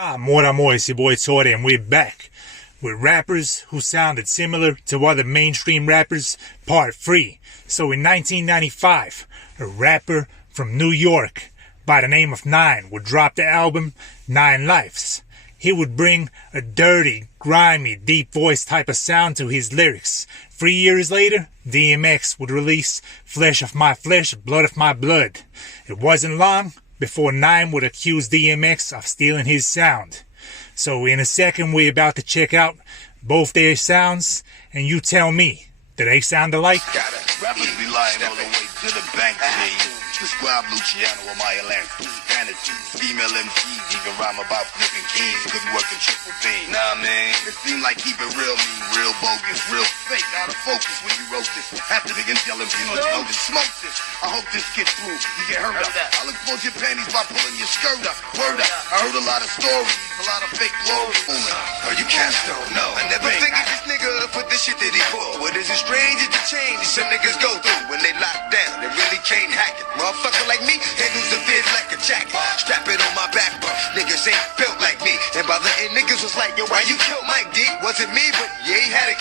More amor, it's your boy Tori, and we're back with rappers who sounded similar to other mainstream rappers, part 3. So in 1995, a rapper from New York by the name of Nine would drop the album Nine Lives. He would bring a dirty, grimy, deep voice type of sound to his lyrics. 3 years later, DMX would release Flesh of My Flesh, Blood of My Blood. It wasn't long before Nine would accuse DMX of stealing his sound. So in a second, we're about to check out both their sounds, and you tell me, do they sound alike? Rappers be lying all the way to the bank, Describe Luciano or my Atlantis. Vanity, female MCs even rhyme about flipping keys. Could be working triple beam. Nah, man, it seem like keep it real mean, real bogus, real fake. Out of focus when you wrote this. After begin telling people to just smoke this. I hope this gets through. You get hurt up. I'll expose your panties by pulling your skirt up. Word up. I heard a lot of stories, a lot of fake glory. Oh, you cats don't know. I never figured this nigga for the shit that he pulled. What is it strange? It's the change some niggas go through when they lock down. They really can't hack it. Motherfucker like me, handles a vid like a jacket. Strap it on my back, bro. Niggas ain't built like me. And by the end, niggas was like, yo, why you killed Mike D? Wasn't me, but yeah, he had it.